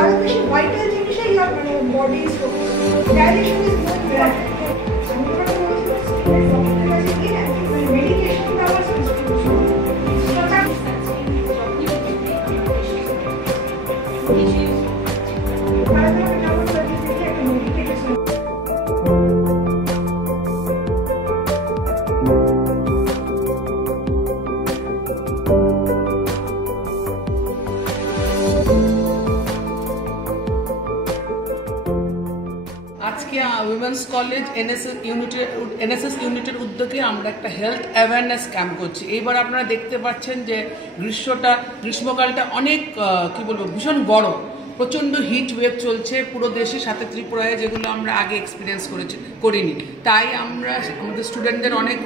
আরো বেশি ভাইটাল জিনিসই মানে body dilation is more medication দেওয়ার আজকে উইমেন্স কলেজ এনএসএস ইউনিটের উদ্যোগে আমরা একটা হেলথ অ্যাওয়ারনেস ক্যাম্প করছি। এইবার আপনারা দেখতে পাচ্ছেন যে গ্রীষ্মকালটা অনেক কি বলবো ভীষণ গরম, প্রচণ্ড হিট ওয়েভ চলছে পুরো দেশে, সাথে ত্রিপুরায়, যেগুলো আমরা আগে এক্সপিরিয়েন্স করিনি। তাই আমাদের স্টুডেন্টদের অনেক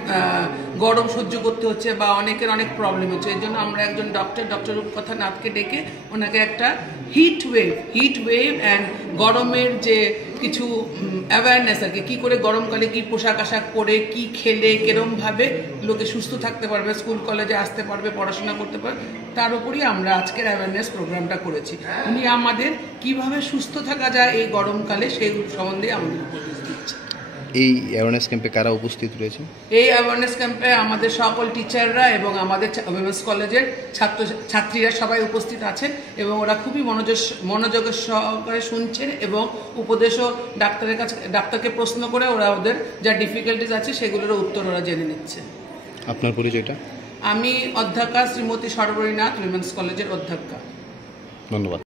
গরম সহ্য করতে হচ্ছে বা অনেকের অনেক প্রবলেম হচ্ছে। এই জন্য আমরা একজন ডক্টর রূপকথা নাথকে ডেকে ওনাকে একটা হিট ওয়েভ অ্যান্ড গরমের যে কিছু অ্যাওয়ারনেস আর কি, কী করে গরমকালে কী পোশাক আশাক পরে কী খেলে কিরমভাবে লোকে সুস্থ থাকতে পারবে, স্কুল কলেজে আসতে পারবে, পড়াশোনা করতে পারবে, তার উপরই আমরা আজকের অ্যাওয়ারনেস প্রোগ্রামটা করেছি। উনি আমাদের কিভাবে সুস্থ থাকা যায় এই গরমকালে সেই সম্বন্ধে আমাদের উপদেশ দিচ্ছে। এই অ্যাওয়ারনেস ক্যাম্পে কারা উপস্থিত রয়েছে? এই অ্যাওয়ারনেস ক্যাম্পে আমাদের সকল টিচাররা এবং আমাদের উইমেন্স কলেজের ছাত্রীরা সবাই উপস্থিত আছেন এবং ওরা খুবই মনোযোগের সহকারে শুনছেন এবং উপদেশও ডাক্তারকে প্রশ্ন করে ওরা ওদের যা ডিফিকাল্টিস আছে সেগুলোর উত্তর ওরা জেনে নিচ্ছে। আপনার পরিচয়টা? আমি অধ্যক্ষা শ্রীমতী সর্বরী নাথ, উইমেন্স কলেজের অধ্যক্ষা। ধন্যবাদ।